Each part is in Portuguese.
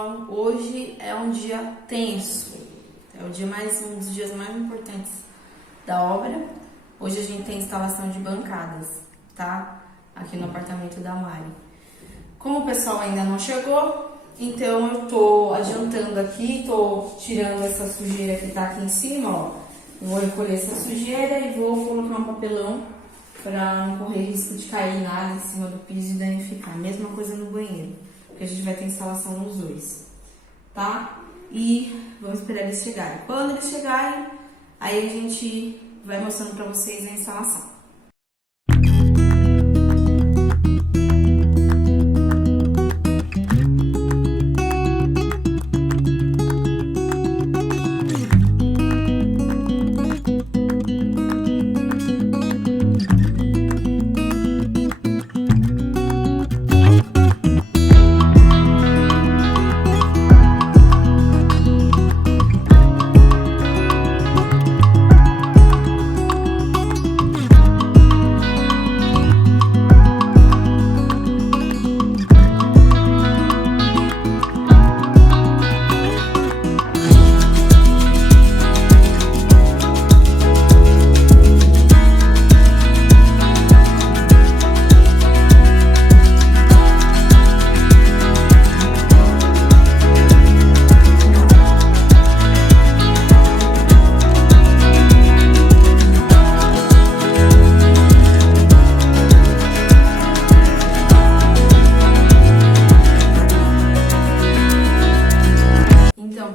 pessoal, hoje é um dia tenso, é um dos dias mais importantes da obra. Hoje a gente tem instalação de bancadas, tá? Aqui no apartamento da Mari. Como o pessoal ainda não chegou, então eu tô adiantando aqui, tô tirando essa sujeira que tá aqui em cima, ó. Eu vou recolher essa sujeira e vou colocar um papelão para não correr risco de cair nada em cima do piso e danificar. Mesma coisa no banheiro, porque a gente vai ter instalação nos dois, tá? E vamos esperar eles chegarem. Quando eles chegarem, aí a gente vai mostrando para vocês a instalação.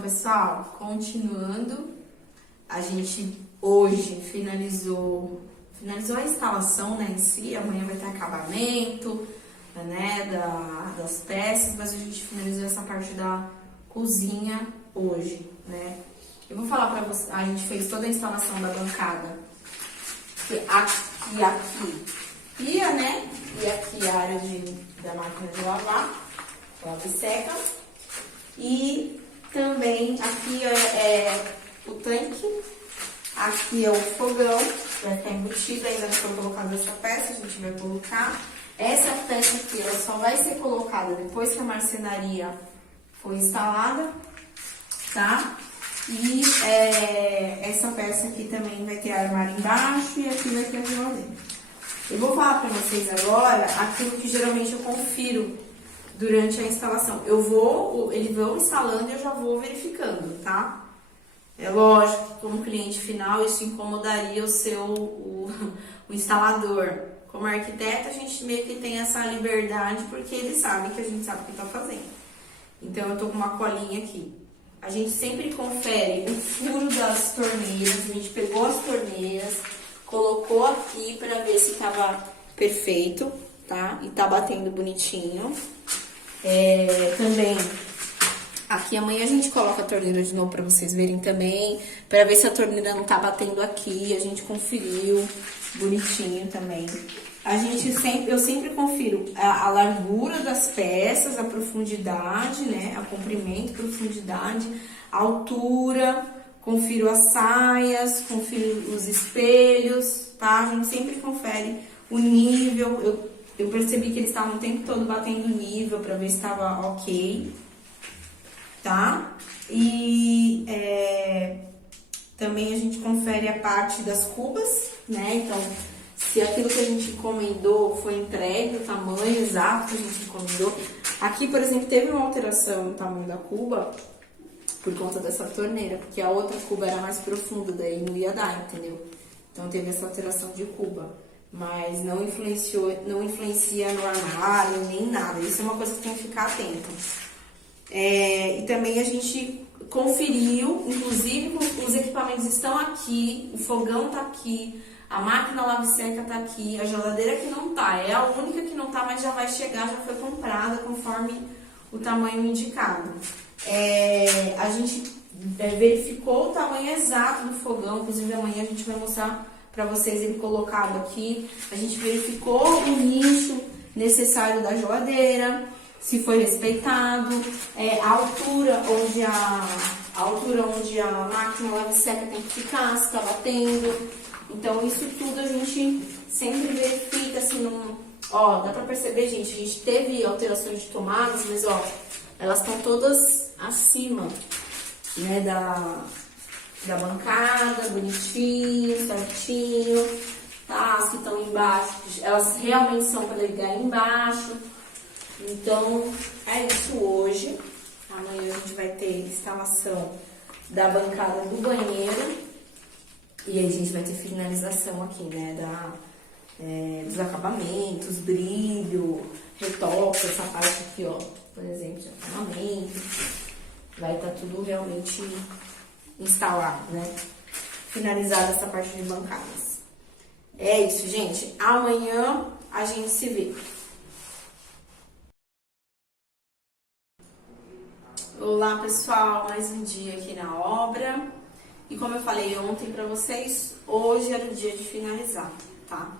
Pessoal, continuando, a gente hoje finalizou a instalação, né, em si. Amanhã vai ter acabamento, né, das peças, mas a gente finalizou essa parte da cozinha hoje, né. Eu vou falar pra vocês, a gente fez toda a instalação da bancada, aqui pia, né, e aqui a área da máquina de lavar, lava e seca, e também aqui é o tanque, aqui é o fogão, vai estar embutido, ainda não foi colocada essa peça, a gente vai colocar. Essa peça aqui, ela só vai ser colocada depois que a marcenaria for instalada, tá? E essa peça aqui também vai ter armário embaixo e aqui vai ter a geladeira. Eu vou falar pra vocês agora aquilo que geralmente eu confiro durante a instalação. Eles vão instalando e eu já vou verificando, tá? É lógico que como cliente final isso incomodaria o instalador. Como arquiteto a gente meio que tem essa liberdade porque eles sabem que a gente sabe o que tá fazendo. Então eu tô com uma colinha aqui. A gente sempre confere o furo das torneiras, a gente pegou as torneiras, colocou aqui pra ver se tava perfeito, tá? E tá batendo bonitinho. Também aqui amanhã a gente coloca a torneira de novo para vocês verem também, para ver se a torneira não tá batendo aqui. A gente conferiu bonitinho também. Eu sempre confiro a largura das peças, a profundidade, né, a comprimento, profundidade, a altura, confiro as saias, confiro os espelhos, tá? A gente sempre confere o nível. Eu percebi que eles estavam o tempo todo batendo nível para ver se estava ok, tá? E também a gente confere a parte das cubas, né? Então, se aquilo que a gente encomendou foi entregue, o tamanho exato que a gente encomendou. Aqui, por exemplo, teve uma alteração no tamanho da cuba por conta dessa torneira, porque a outra cuba era mais profunda, daí não ia dar, entendeu? Então, teve essa alteração de cuba. Mas não influencia no armário, nem nada. Isso é uma coisa que tem que ficar atento. E também a gente conferiu, inclusive os equipamentos estão aqui, o fogão tá aqui, a máquina lava e seca tá aqui, a geladeira que não tá, é a única que não tá, mas já vai chegar, já foi comprada conforme o tamanho indicado. A gente verificou o tamanho exato do fogão, inclusive amanhã a gente vai mostrar para vocês ele colocado aqui. A gente verificou o nicho necessário da geladeira, se foi respeitado, a altura onde a máquina lava e seca tem que ficar, se tá batendo. Então isso tudo a gente sempre verifica, assim, ó, dá pra perceber, gente, a gente teve alterações de tomadas, mas ó, elas estão todas acima, né, da bancada, bonitinho, certinho, tá? As que estão embaixo, elas realmente são para ligar embaixo. Então, é isso hoje. Amanhã a gente vai ter instalação da bancada do banheiro. E aí a gente vai ter finalização aqui, né, dos acabamentos, brilho, retoque, essa parte aqui, ó, por exemplo, de acabamento. Vai estar tudo realmente instalado, né? Finalizada essa parte de bancadas. É isso, gente. Amanhã a gente se vê. Olá, pessoal. Mais um dia aqui na obra. E como eu falei ontem pra vocês, hoje era o dia de finalizar, tá?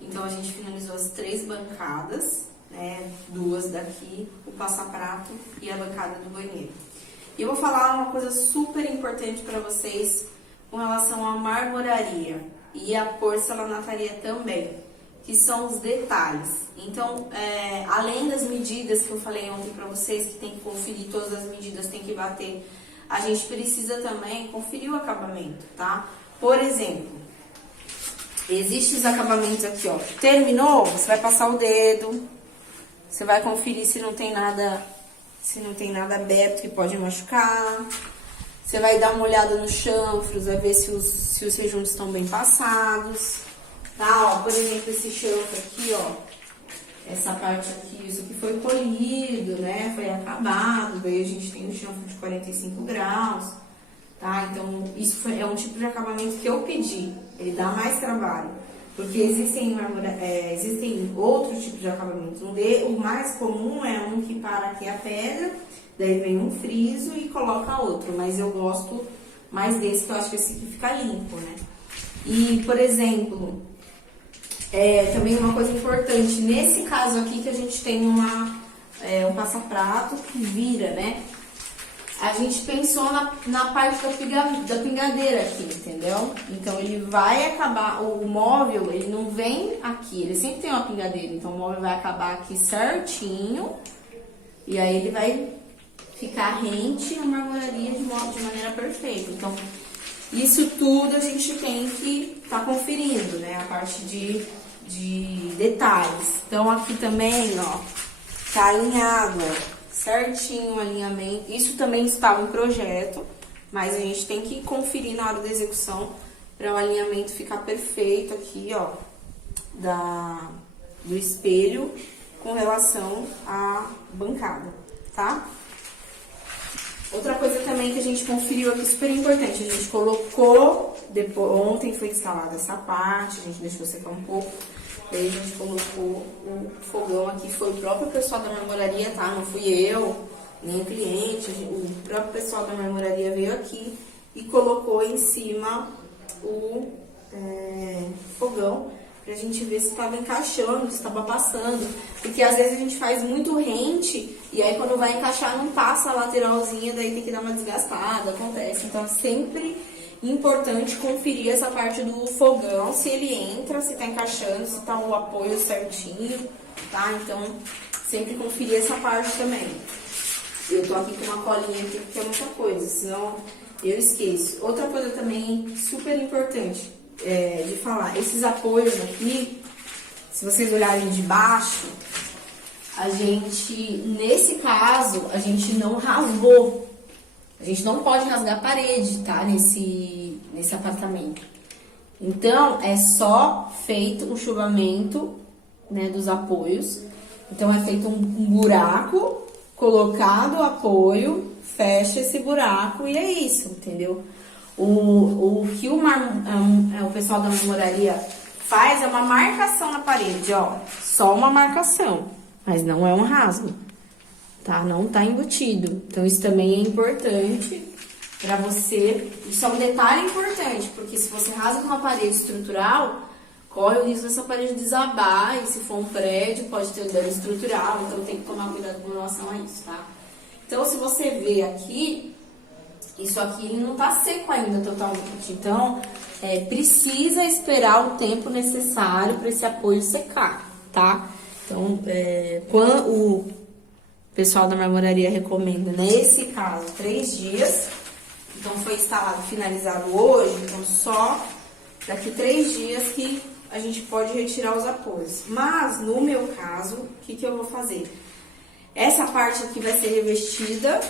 Então a gente finalizou as 3 bancadas, né? 2 daqui, o passaprato e a bancada do banheiro. E eu vou falar uma coisa super importante pra vocês com relação à marmoraria e à porcelanataria também, que são os detalhes. Então, além das medidas que eu falei ontem pra vocês, que tem que conferir todas as medidas, tem que bater, a gente precisa também conferir o acabamento, tá? Por exemplo, existem os acabamentos aqui, ó. Terminou, você vai passar o dedo, você vai conferir se não tem nada aberto que pode machucar. Você vai dar uma olhada no chanfros, vai ver se os rejuntos estão bem passados, tá? Ó, por exemplo, esse chanfro aqui, ó, essa parte aqui, isso aqui foi polido, né? Foi acabado, daí a gente tem um chanfro de 45 graus, tá? Então, isso é um tipo de acabamento que eu pedi, ele dá mais trabalho, porque existem outros tipos de acabamento. O mais comum é um que para aqui a pedra, daí vem um friso e coloca outro, mas eu gosto mais desse, que eu acho que esse aqui fica limpo, né? E, por exemplo, também uma coisa importante, nesse caso aqui que a gente tem um passaprato que vira, né? A gente pensou na parte da pingadeira aqui, entendeu? Então, ele vai acabar, o móvel, ele não vem aqui, ele sempre tem uma pingadeira, então o móvel vai acabar aqui certinho, e aí ele vai ficar rente na marmoraria de maneira perfeita. Então, isso tudo a gente tem que estar conferindo, né? A parte de detalhes. Então, aqui também, ó, tá alinhado, ó, certinho o alinhamento. Isso também estava em projeto, mas a gente tem que conferir na hora da execução para o alinhamento ficar perfeito aqui, ó, do espelho com relação à bancada, tá? Outra coisa também que a gente conferiu aqui, super importante, a gente colocou, ontem foi instalada essa parte, a gente deixou secar um pouco, daí a gente colocou o fogão aqui, foi o próprio pessoal da marmoraria, tá? Não fui eu, nem o cliente, o próprio pessoal da marmoraria veio aqui e colocou em cima o fogão, pra gente ver se estava encaixando, se estava passando, porque às vezes a gente faz muito rente e aí quando vai encaixar não passa a lateralzinha, daí tem que dar uma desgastada, acontece. Então é sempre importante conferir essa parte do fogão, se ele entra, se tá encaixando, se tá o apoio certinho, tá? Então sempre conferir essa parte também. Eu tô aqui com uma colinha aqui porque é muita coisa, senão eu esqueço. Outra coisa também super importante de falar, esses apoios aqui, se vocês olharem de baixo, a gente, nesse caso, a gente não rasgou. A gente não pode rasgar a parede, tá? Nesse apartamento. Então, é só feito o enxugamento, né, dos apoios. Então, é feito um buraco, colocado o apoio, fecha esse buraco e é isso, entendeu? O que o pessoal da marmoraria faz é uma marcação na parede, ó. Só uma marcação, mas não é um rasgo, tá? Não tá embutido. Então, isso também é importante pra você. Isso é um detalhe importante, porque se você rasga uma parede estrutural, corre o risco dessa parede desabar, e se for um prédio, pode ter dano estrutural, então tem que tomar cuidado com relação a isso, tá? Então, se você vê aqui, isso aqui ele não tá seco ainda totalmente, então precisa esperar o tempo necessário para esse apoio secar, tá? Então, o pessoal da marmoraria recomenda, nesse caso, 3 dias. Então, foi instalado, finalizado hoje, então só daqui 3 dias que a gente pode retirar os apoios. Mas, no meu caso, o que eu vou fazer? Essa parte aqui vai ser revestida,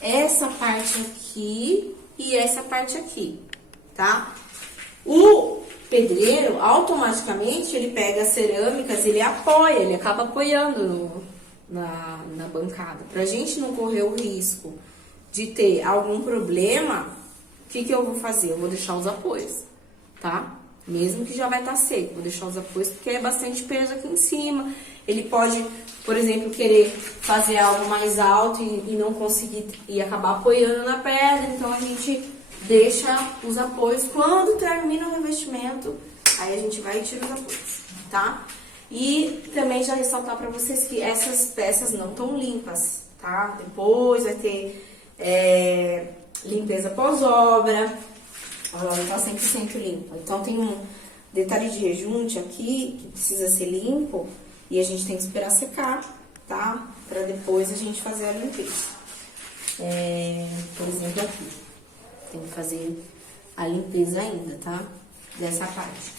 essa parte aqui e essa parte aqui, tá? O pedreiro, automaticamente, ele pega as cerâmicas, ele apoia, ele acaba apoiando na bancada. Pra gente não correr o risco de ter algum problema, o que eu vou fazer? Eu vou deixar os apoios, tá? Mesmo que já vai estar seco, vou deixar os apoios porque é bastante peso aqui em cima. Ele pode, por exemplo, querer fazer algo mais alto e não conseguir e acabar apoiando na pedra. Então, a gente deixa os apoios. Quando termina o revestimento, aí a gente vai e tira os apoios, tá? E também já ressaltar pra vocês que essas peças não estão limpas, tá? Depois vai ter limpeza pós-obra. Ela não tá 100% limpa. Então, tem um detalhe de rejunte aqui que precisa ser limpo e a gente tem que esperar secar, tá? Pra depois a gente fazer a limpeza. Por exemplo, aqui. Tem que fazer a limpeza ainda, tá? Dessa parte.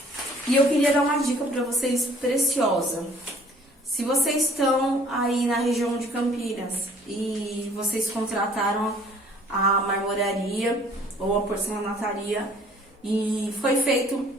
E eu queria dar uma dica pra vocês preciosa. Se vocês estão aí na região de Campinas e vocês contrataram a marmoraria ou a porcelanataria e foi feito,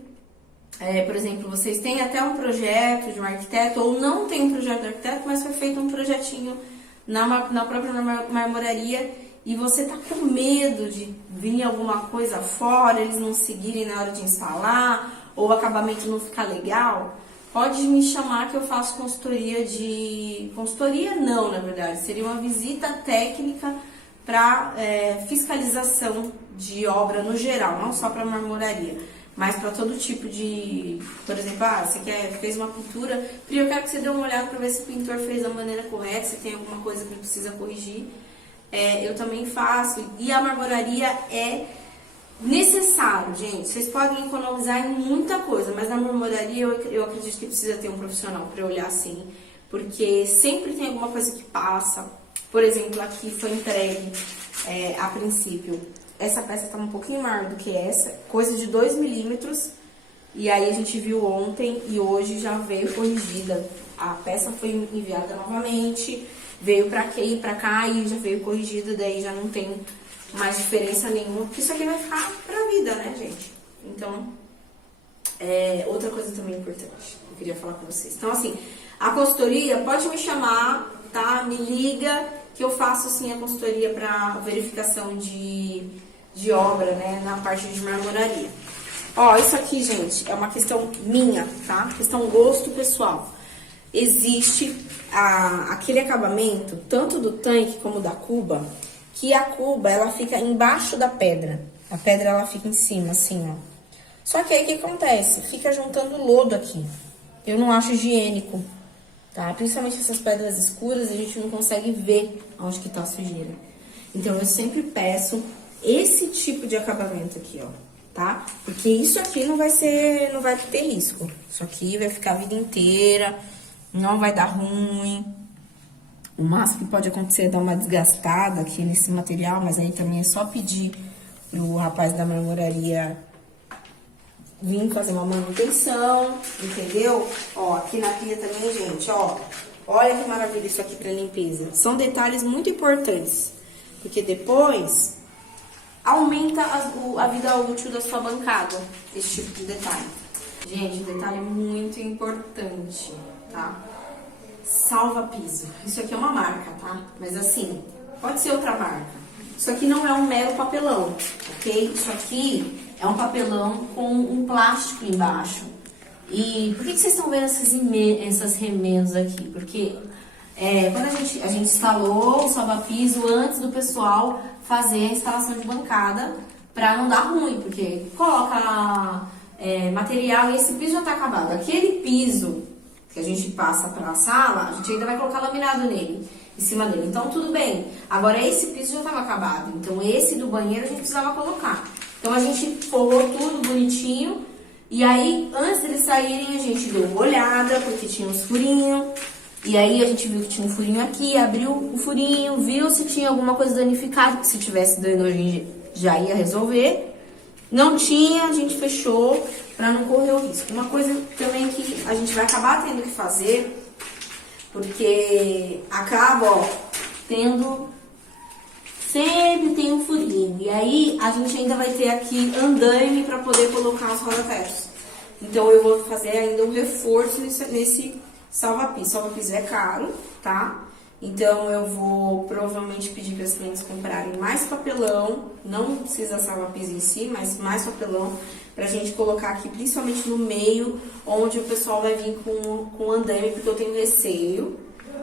por exemplo, vocês têm até um projeto de um arquiteto ou não tem um projeto de arquiteto, mas foi feito um projetinho na própria marmoraria e você tá com medo de vir alguma coisa fora, eles não seguirem na hora de instalar ou o acabamento não ficar legal, pode me chamar que eu faço consultoria de... Consultoria não, na verdade, seria uma visita técnica para fiscalização de obra no geral, não só para marmoraria, mas para todo tipo de... Por exemplo, você fez uma pintura, eu quero que você dê uma olhada para ver se o pintor fez da maneira correta, se tem alguma coisa que precisa corrigir. Eu também faço, e a marmoraria é necessário, gente. Vocês podem economizar em muita coisa, mas na marmoraria eu acredito que precisa ter um profissional para olhar assim, porque sempre tem alguma coisa que passa. Por exemplo, aqui foi entregue a princípio. Essa peça tá um pouquinho maior do que essa, coisa de 2 milímetros. E aí a gente viu ontem e hoje já veio corrigida. A peça foi enviada novamente, veio pra aqui, pra cá e já veio corrigida. Daí já não tem mais diferença nenhuma, porque isso aqui vai ficar pra vida, né, gente? Então, outra coisa também importante que eu queria falar com vocês. Então, assim, a consultoria pode me chamar, tá? Me liga que eu faço, sim, a consultoria para verificação de obra, né, na parte de marmoraria. Ó, isso aqui, gente, é uma questão minha, tá? Questão gosto pessoal. Existe aquele acabamento, tanto do tanque como da cuba, que a cuba, ela fica embaixo da pedra. A pedra, ela fica em cima, assim, ó. Só que aí, o que acontece? Fica juntando lodo aqui. Eu não acho higiênico, tá? Principalmente essas pedras escuras, a gente não consegue ver onde que tá a sujeira. Então, eu sempre peço esse tipo de acabamento aqui, ó, tá? Porque isso aqui não vai ter risco. Isso aqui vai ficar a vida inteira, não vai dar ruim. O máximo que pode acontecer é dar uma desgastada aqui nesse material, mas aí também é só pedir pro rapaz da marmoraria vir fazer uma manutenção, entendeu? Ó, aqui na pia também, gente, ó. Olha que maravilha isso aqui pra limpeza. São detalhes muito importantes, porque depois aumenta a vida útil da sua bancada, esse tipo de detalhe. Gente, um detalhe muito importante, tá? Salva piso. Isso aqui é uma marca, tá? Mas assim, pode ser outra marca. Isso aqui não é um mero papelão, ok? Isso aqui é um papelão com um plástico embaixo. E por que vocês estão vendo essas remendos aqui? Porque quando a gente instalou o salva-piso antes do pessoal fazer a instalação de bancada pra não dar ruim, porque coloca material e esse piso já tá acabado. Aquele piso que a gente passa pra sala, a gente ainda vai colocar laminado nele, em cima dele. Então, tudo bem. Agora, esse piso já estava acabado. Então, esse do banheiro a gente precisava colocar. Então, a gente forrou tudo bonitinho. E aí, antes deles saírem, a gente deu uma olhada, porque tinha uns furinhos. E aí a gente viu que tinha um furinho aqui, abriu o furinho, viu se tinha alguma coisa danificada, que se tivesse dano a gente já ia resolver. Não tinha, a gente fechou para não correr o risco. Uma coisa também que a gente vai acabar tendo que fazer, porque acaba, ó, sempre tem um furinho. E aí a gente ainda vai ter aqui andaime para poder colocar os rodapés. Então eu vou fazer ainda um reforço nesse salva-piso. Salva-piso é caro, tá? Então eu vou provavelmente pedir para os clientes comprarem mais papelão. Não precisa salva-piso em si, mas mais papelão pra gente colocar aqui, principalmente no meio, onde o pessoal vai vir com andaime, porque eu tenho receio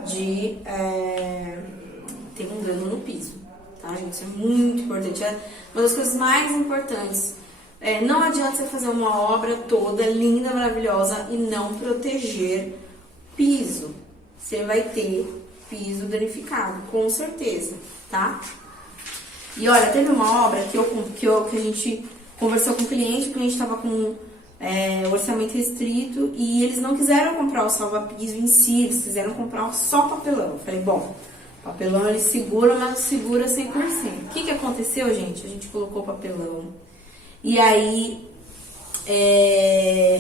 de ter um dano no piso, tá, gente? Isso é muito importante. É uma das coisas mais importantes. Não adianta você fazer uma obra toda linda, maravilhosa e não proteger piso. Você vai ter piso danificado, com certeza, tá? E olha, teve uma obra que a gente conversou com o cliente estava com orçamento restrito e eles não quiseram comprar o salva-piso em si, eles quiseram comprar só papelão. Eu falei, bom, papelão ele segura, mas não segura 100%. O que aconteceu, gente? A gente colocou papelão e aí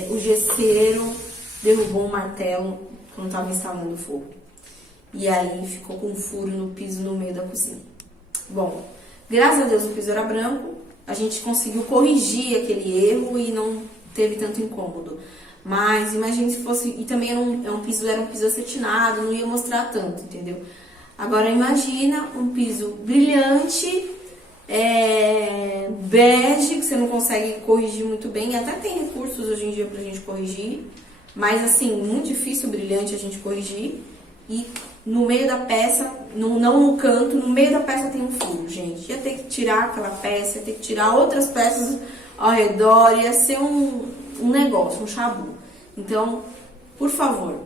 o gesseiro derrubou um martelo quando estava instalando o fogo. E aí ficou com um furo no piso no meio da cozinha. Bom, graças a Deus o piso era branco, a gente conseguiu corrigir aquele erro e não teve tanto incômodo. Mas imagine se fosse... E também era um piso acetinado, não ia mostrar tanto, entendeu? Agora imagina um piso brilhante, bege, que você não consegue corrigir muito bem. Até tem recursos hoje em dia pra gente corrigir, mas assim, muito difícil brilhante a gente corrigir. E no meio da peça, não no canto, no meio da peça tem um furo, gente. Ia ter que tirar aquela peça, ia ter que tirar outras peças ao redor, ia ser um negócio, um chabu. Então, por favor,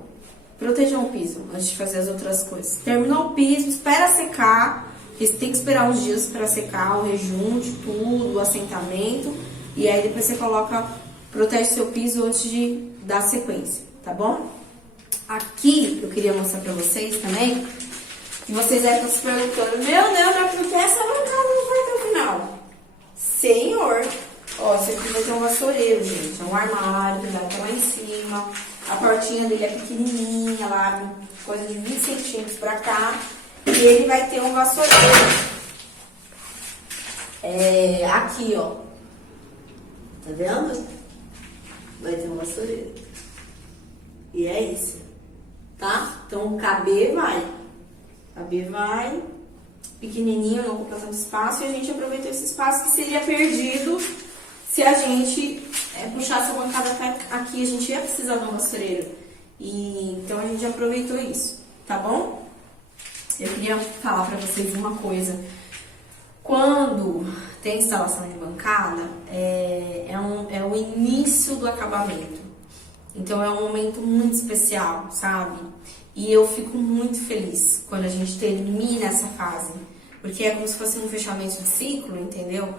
protejam o piso antes de fazer as outras coisas. Terminou o piso, espera secar, porque você tem que esperar uns dias para secar o rejunte, tudo, o assentamento. E aí depois você protege seu piso antes de dar sequência, tá bom? Aqui eu queria mostrar pra vocês também, que vocês devem estar se perguntando, meu Deus, mas por que essa bancada não foi até o final? Senhor! Ó, esse aqui vai ter um vassoureiro, gente, é um armário que dá até lá em cima, a portinha dele é pequenininha, ela abre coisa de 20 centímetros pra cá, e ele vai ter um vassoureiro. Aqui, ó, tá vendo? Vai ter um vassoureiro. E é isso. Tá? Então, caber vai, pequenininho, não ocupa tanto espaço, e a gente aproveitou esse espaço que seria perdido se a gente puxasse a bancada até aqui, a gente ia precisar de um vassoureiro. Então, a gente aproveitou isso, tá bom? Eu queria falar pra vocês uma coisa. Quando tem instalação de bancada, é o início do acabamento. Então é um momento muito especial, sabe? E eu fico muito feliz quando a gente termina essa fase, porque é como se fosse um fechamento de ciclo, entendeu?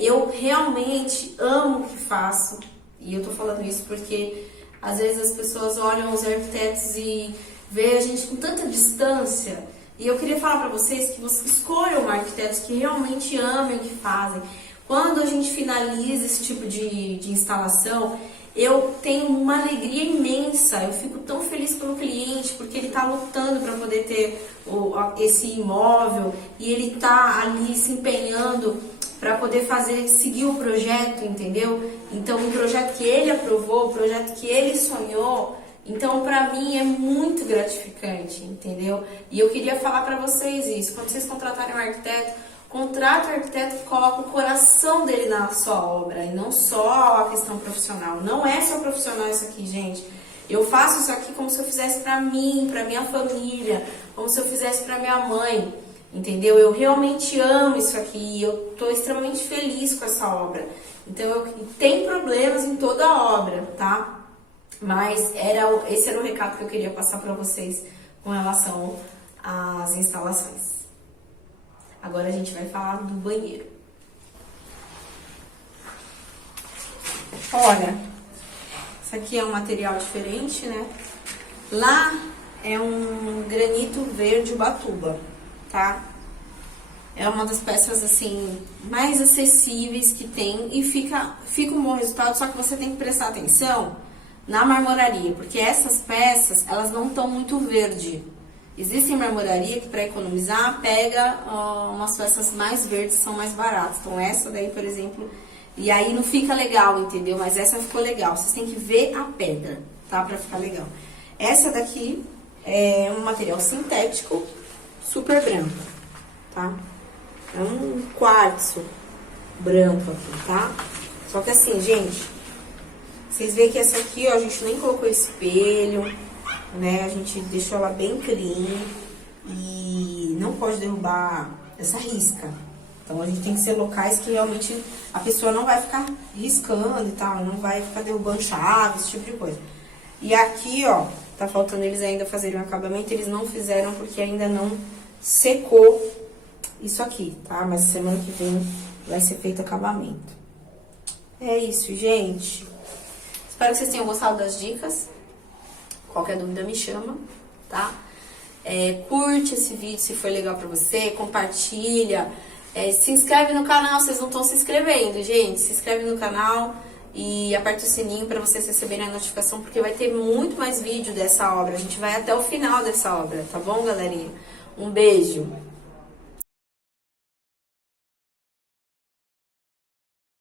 Eu realmente amo o que faço, e eu tô falando isso porque às vezes as pessoas olham os arquitetos e vê a gente com tanta distância, e eu queria falar pra vocês que vocês escolham arquitetos que realmente amem o que fazem. Quando a gente finaliza esse tipo de instalação, eu tenho uma alegria imensa, eu fico tão feliz pelo cliente, porque ele está lutando para poder ter esse imóvel e ele está ali se empenhando para poder seguir o projeto, entendeu? Então, o projeto que ele aprovou, o projeto que ele sonhou, então, para mim é muito gratificante, entendeu? E eu queria falar para vocês isso, quando vocês contratarem um arquiteto, contrata o arquiteto que coloca o coração dele na sua obra e não só a questão profissional. Não é só profissional isso aqui, gente. Eu faço isso aqui como se eu fizesse pra mim, pra minha família, como se eu fizesse pra minha mãe, entendeu? Eu realmente amo isso aqui e eu tô extremamente feliz com essa obra. Então, tem problemas em toda a obra, tá? Mas esse era o recado que eu queria passar pra vocês com relação às instalações. Agora a gente vai falar do banheiro. Olha, isso aqui é um material diferente, né? Lá é um granito verde Ubatuba, tá? É uma das peças, assim, mais acessíveis que tem e fica um bom resultado, só que você tem que prestar atenção na marmoraria, porque essas peças, elas não estão muito verde. Existem marmoraria que, para economizar, pega umas peças mais verdes, são mais baratas. Então, essa daí, por exemplo, e aí não fica legal, entendeu? Mas essa ficou legal. Vocês têm que ver a pedra, tá? Pra ficar legal. Essa daqui é um material sintético, super branco, tá? É um quartzo branco aqui, tá? Só que assim, gente, vocês veem que essa aqui, ó, a gente nem colocou espelho, né? A gente deixou ela bem clean e não pode derrubar essa risca. Então, a gente tem que ser locais que realmente a pessoa não vai ficar riscando e tal, não vai ficar derrubando chaves, esse tipo de coisa. E aqui, ó, tá faltando eles ainda fazerem um acabamento, eles não fizeram porque ainda não secou isso aqui, tá? Mas semana que vem vai ser feito acabamento. É isso, gente. Espero que vocês tenham gostado das dicas. Qualquer dúvida me chama, tá? Curte esse vídeo se foi legal pra você, compartilha. Se inscreve no canal, vocês não estão se inscrevendo, gente. Se inscreve no canal e aperta o sininho pra vocês receberem a notificação, porque vai ter muito mais vídeo dessa obra. A gente vai até o final dessa obra, tá bom, galerinha? Um beijo!